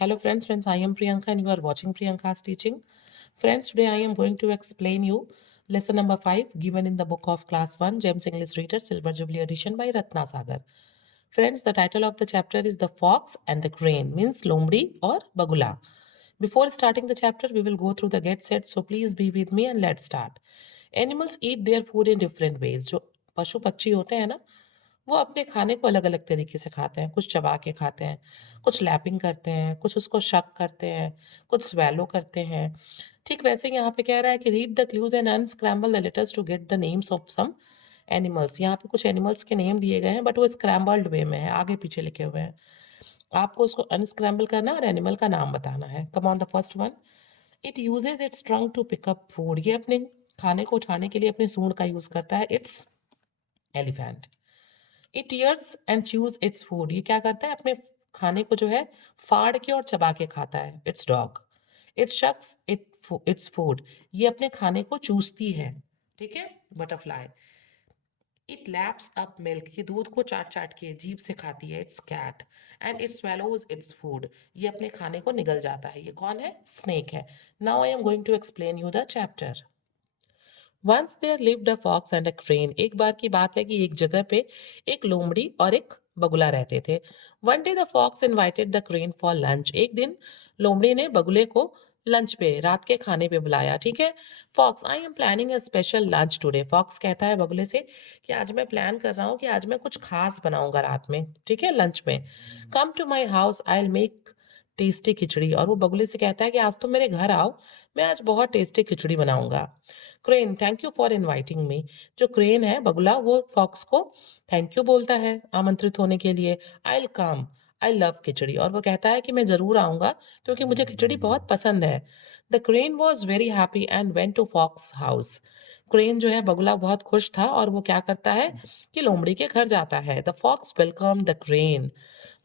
Hello friends, I am Priyanka and you are watching Priyanka's teaching. Friends, today I am going to explain you lesson number 5 given in the book of class 1 James English Reader Silver Jubilee edition by Ratna Sagar. Friends, the title of the chapter is The Fox and the Crane, means Lomdi or Bagula. Before starting the chapter, we will go through the get set, so please be with me and let's start. Animals eat their food in different ways. जो पशु पक्षी होते हैं ना, वो अपने खाने को अलग-अलग तरीके से खाते हैं। कुछ चबा के खाते हैं, कुछ लैपिंग करते हैं, कुछ उसको शक करते हैं, कुछ स्वैलो करते हैं। ठीक वैसे ही यहाँ पे कह रहा है कि read the clues and unscramble the letters to get the names of some animals. यहाँ पे कुछ एनिमल्स के नेम दिए गए हैं बट वो स्क्रैम्बल्ड वे में है, आगे-पीछे लिखे हुए हैं। आपको उसको अनस्क्रैम्बल करना है और एनिमल का नाम बताना है। Come on the first one. It uses its trunk to pick up food. ये अपने खाने को उठाने के लिए अपनी सूंड का यूज़ करता है। It's elephant. It years and choose it's food. ये क्या करता है, अपने खाने को जो है फाड़ के और चबा के खाता है। It's dog. It Shakas it's food. ये अपने खाने को चूसती है। ठीक है। Butterfly. It lapse up milk. ये दूध को चाट चाट के जीभ से खाती है। It's cat. And it swallows its food. ये अपने खाने को निगल जाता है। ये कौन है? स्नेक है। Now I am going to explain you the chapter. Once there lived a fox and a crane. एक बार की बात है कि एक जगह पे एक लोमड़ी और एक बगुला रहते थे। One day the fox invited the crane for lunch. एक दिन लोमड़ी ने बगुले को लंच पे, रात के खाने पे बुलाया। ठीक है। Fox, I am planning a special lunch today. Fox कहता है बगुले से कि आज मैं प्लान कर रहा हूँ कि आज मैं कुछ खास बनाऊंगा रात में। ठीक है, लंच में। Come to my house, I will make tasty khichdi. और वो बगुले से कहता है कि आज तुम मेरे घर आओ, मैं आज बहुत टेस्टी खिचड़ी बनाऊंगा। Crane, thank you for inviting me. जो क्रेन है बगुला, वो फॉक्स को थैंक यू बोलता है आमंत्रित होने के लिए। I will come, I love khichdi. और वो कहता है कि मैं ज़रूर आऊँगा क्योंकि मुझे खिचड़ी बहुत पसंद है। The crane was very happy and went to fox house. Crane जो है बगुला बहुत खुश था और वो क्या करता है कि लोमड़ी के घर जाता है। The fox welcome the crane.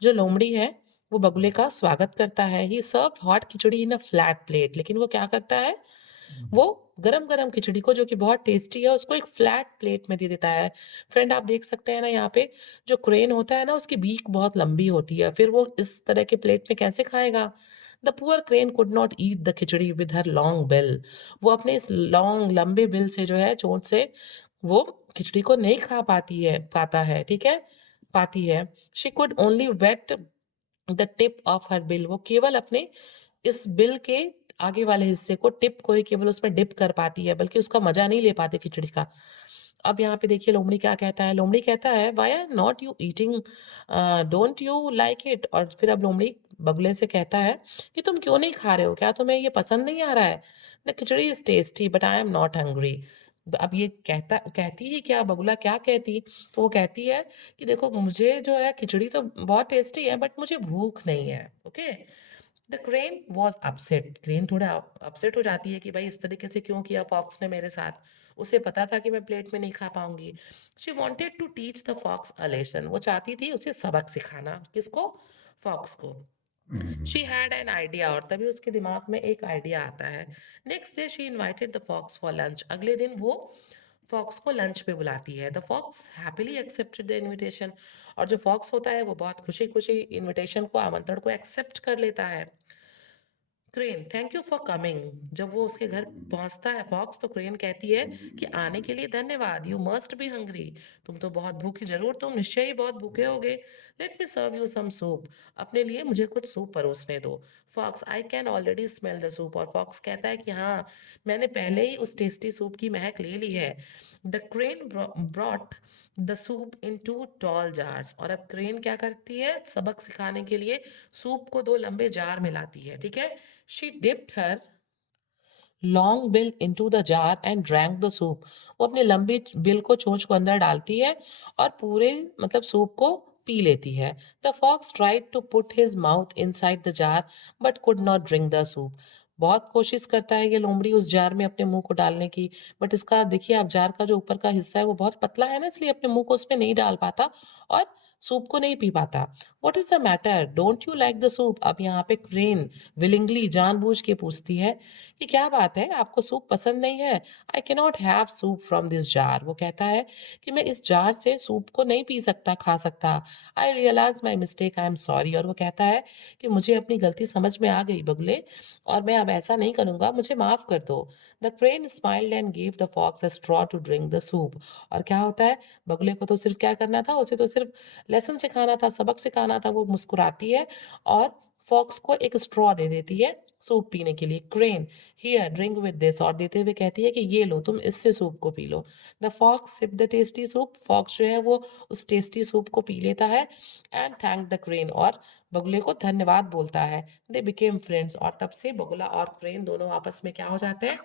जो लोमड़ी है वो बगुले का स्वागत करता है। He serve hot khichdi in a flat plate. लेकिन वो क्या करता है, वो गरम-गरम खिचड़ी को, जो कि बहुत टेस्टी है, उसको एक फ्लैट प्लेट में दे देता है। फ्रेंड, आप देख सकते हैं ना यहाँ पे, जो क्रेन होता है ना, उसकी बीक बहुत लंबी होती है। फिर वो इस तरह के प्लेट में कैसे खाएगा? The poor crane could not eat the khichdi with her long bill. वो अपने इस लॉन्ग लंबे बिल से जो है, चोंच से, वो खिचड़ी को नहीं खा पाती है पाता है। ठीक है? पाती है। She could only wet the tip of her bill. वो केवल अपने इस बिल के आगे वाले हिस्से को, टिप को ही केवल उसमें डिप कर पाती है, बल्कि उसका मजा नहीं ले पाती खिचड़ी का। अब यहाँ पे देखिए लोमड़ी क्या कहता है। लोमड़ी कहता है, why are not you eating, don't you like it. और फिर अब लोमड़ी बगुले से कहता है कि तुम क्यों नहीं खा रहे हो, क्या तुम्हें ये पसंद नहीं आ रहा है? The khichdi is tasty but I am not hungry. अब ये कहती है क्या, बगुला क्या कहती? तो वो कहती है कि देखो, मुझे जो है खिचड़ी तो बहुत टेस्टी है बट मुझे भूख नहीं है। Okay. The crane was upset. Crane थोड़ा अपसेट हो जाती है कि भाई इस तरीके से क्यों किया फॉक्स ने मेरे साथ। उसे पता था कि मैं प्लेट में नहीं खा पाऊंगी। She wanted to teach the fox a lesson. वो चाहती थी उसे सबक सिखाना। किसको? फॉक्स को। She had an idea. और तभी उसके दिमाग में एक आइडिया आता है। Next day she invited the fox for lunch. अगले दिन वो फॉक्स को लंच पे बुलाती है। The fox happily accepted the invitation. और जो फॉक्स होता है वो बहुत खुशी खुशी इनविटेशन को, आमंत्रण को एक्सेप्ट कर लेता है। Crane, thank you for coming. जब वो उसके घर पहुंचता है फॉक्स, तो क्रेन कहती है कि आने के लिए धन्यवाद। You must be hungry. तुम तो बहुत भूखी, जरूर तुम निश्चय ही बहुत भूखे होगे। Let me serve you some soup. अपने लिए मुझे कुछ सूप परोसने दो। Fox, I can already smell the soup. और फॉक्स कहता है कि हाँ, मैंने पहले ही उस टेस्टी सूप की महक ले ली है। The crane brought the soup in two tall jars. और अब क्रेन क्या करती है, सबक सिखाने के लिए सूप को दो लंबे जार में लाती है। ठीक है। She dipped her long bill into the jar and drank the soup. वो अपने लंबी बिल को, चोंच को अंदर डालती है और पूरे मतलब सूप को पी लेती है। The fox tried to put his mouth inside the jar but could not drink the soup. बहुत कोशिश करता है ये लोमड़ी उस जार में अपने मुंह को डालने की, बट इसका देखिए, आप जार का जो ऊपर का हिस्सा है वो बहुत पतला है ना, इसलिए अपने मुंह को उसमें नहीं डाल पाता और सूप को नहीं पी पाता। What is the matter, don't you like the soup? अब यहाँ पे क्रेन विलिंगली जानबूझ के पूछती है कि क्या बात है, आपको सूप पसंद नहीं है? I cannot have soup from this jar. वो कहता है कि मैं इस जार से सूप को नहीं पी सकता, खा सकता। I realise my mistake, I am sorry. और वो कहता है कि मुझे अपनी गलती समझ में आ गई बगुले, और मैं अब ऐसा नहीं करूंगा, मुझे माफ कर दो। The crane smiled and give the fox a straw to drink the soup. और क्या होता है, बगुले को तो सिर्फ क्या करना था, उसे तो सिर्फ लेसन सिखाना था, सबक सिखाना था। वो मुस्कुराती है और फॉक्स को एक स्ट्रॉ दे देती है सूप पीने के लिए। Crane, here drink with this, और देते हुए कहती है कि ये लो, तुम इससे सूप को पी लो। The fox sip the tasty soup. Fox जो है वो उस टेस्टी सूप को पी लेता है एंड थैंक द क्रेन, और बगुले को धन्यवाद बोलता है। दे बिकेम फ्रेंड्स, और तब से बगुला और क्रेन दोनों आपस में क्या हो जाते हैं,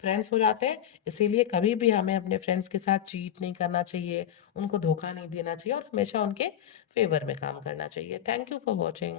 फ्रेंड्स हो जाते हैं। इसीलिए कभी भी हमें अपने फ्रेंड्स के साथ चीट नहीं करना चाहिए, उनको धोखा नहीं देना चाहिए, और हमेशा उनके फेवर में काम करना चाहिए। Thank you for watching.